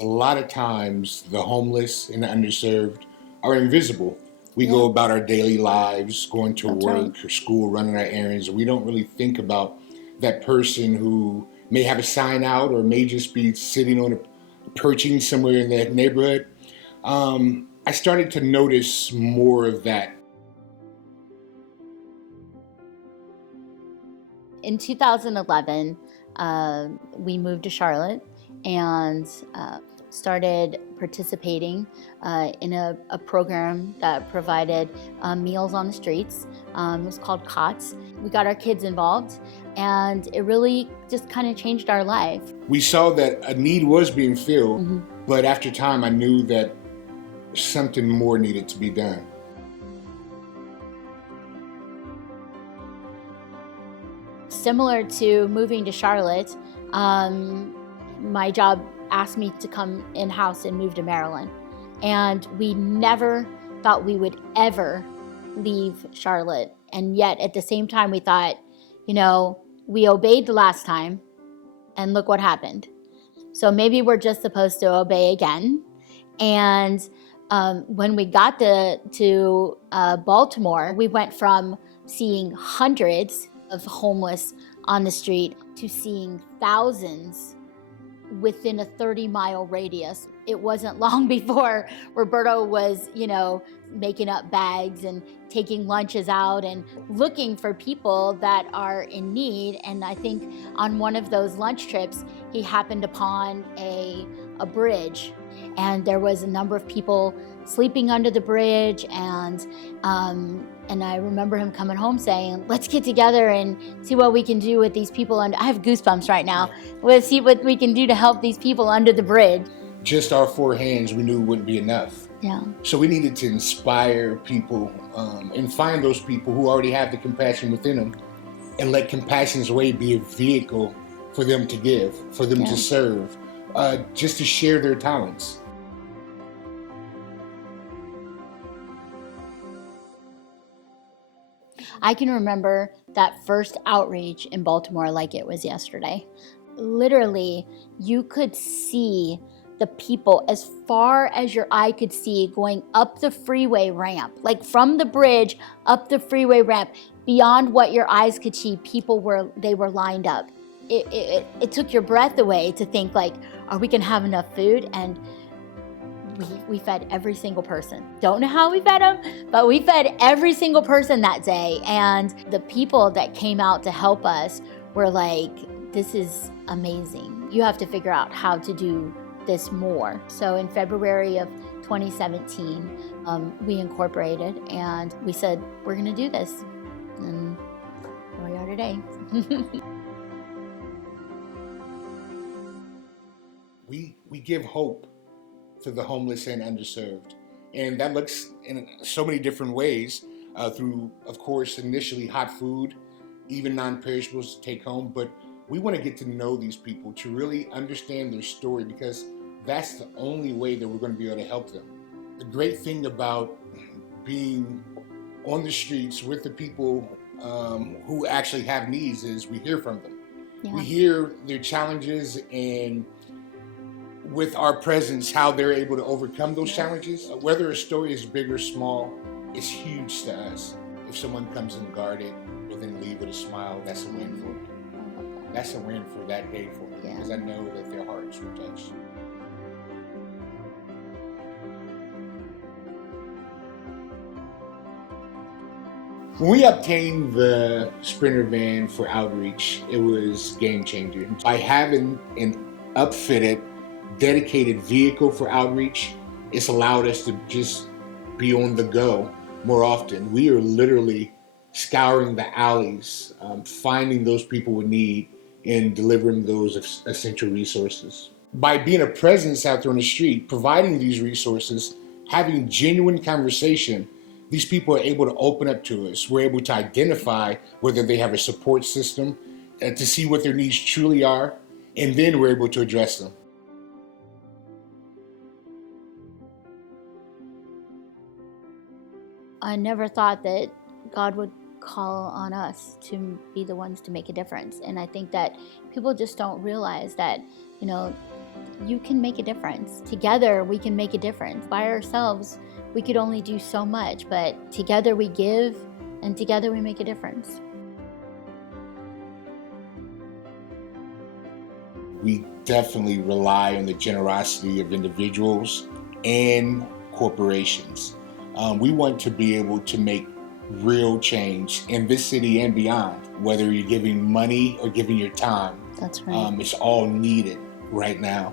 A lot of times, the homeless and the underserved are invisible. We Yeah, go about our daily lives, going to that's right. work or school, running our errands. We don't really think about that person who may have a sign out or may just be sitting on a perching somewhere in that neighborhood. I started to notice more of that. In 2011, we moved to Charlotte and started participating in a program that provided meals on the streets. It was called COTS. We got our kids involved, and it really just kind of changed our life. We saw that a need was being filled, Mhm. but after time, I knew that something more needed to be done. Similar to moving to Charlotte, my job asked me to come in-house and move to Maryland. And we never thought we would ever leave Charlotte. And yet at the same time, we thought, we obeyed the last time and look what happened. So maybe we're just supposed to obey again. And when we got to Baltimore, we went from seeing hundreds of homeless on the street to seeing thousands within a 30-mile radius. It wasn't long before Roberto was, making up bags and taking lunches out and looking for people that are in need. And I think on one of those lunch trips, he happened upon a bridge, and there was a number of people sleeping under the bridge. And I remember him coming home saying, "Let's get together and see what we can do with these people." And I have goosebumps right now. Let's see what we can do to help these people under the bridge. Just our four hands, we knew wouldn't be enough. Yeah. So we needed to inspire people and find those people who already have the compassion within them, and let Compassion's Way be a vehicle for them to give, for them Yeah. to serve, just to share their talents. I can remember that first outreach in Baltimore like it was yesterday. Literally, you could see the people as far as your eye could see going up the freeway ramp, like from the bridge up the freeway ramp, beyond what your eyes could see. People were lined up. It took your breath away to think, like, are we gonna have enough food? And we fed every single person. Don't know how we fed them, but we fed every single person that day. And the people that came out to help us were like, this is amazing. You have to figure out how to do this more. So in February of 2017, we incorporated and we said, we're gonna do this. And here we are today. We give hope to the homeless and underserved. And that looks in so many different ways through, of course, initially hot food, even non perishables to take home. But we want to get to know these people, to really understand their story, because that's the only way that we're going to be able to help them. The great thing about being on the streets with the people who actually have needs is we hear from them. Yeah. We hear their challenges, and with our presence, how they're able to overcome those challenges. Whether a story is big or small, it's huge to us. If someone comes and guard it, but then leave with a smile, that's a win for me. That's a win for that day for me, because I know that their hearts were touched. When we obtained the Sprinter van for outreach, it was game changer. By having an upfitted, dedicated vehicle for outreach, it's allowed us to just be on the go more often. We are literally scouring the alleys, finding those people with need and delivering those essential resources. By being a presence out there on the street, providing these resources, having genuine conversation, these people are able to open up to us. We're able to identify whether they have a support system, to see what their needs truly are, and then we're able to address them. I never thought that God would call on us to be the ones to make a difference. And I think that people just don't realize that, you can make a difference. Together, we can make a difference. By ourselves, we could only do so much, but together we give, and together we make a difference. We definitely rely on the generosity of individuals and corporations. We want to be able to make real change in this city and beyond, whether you're giving money or giving your time. That's right. It's all needed right now.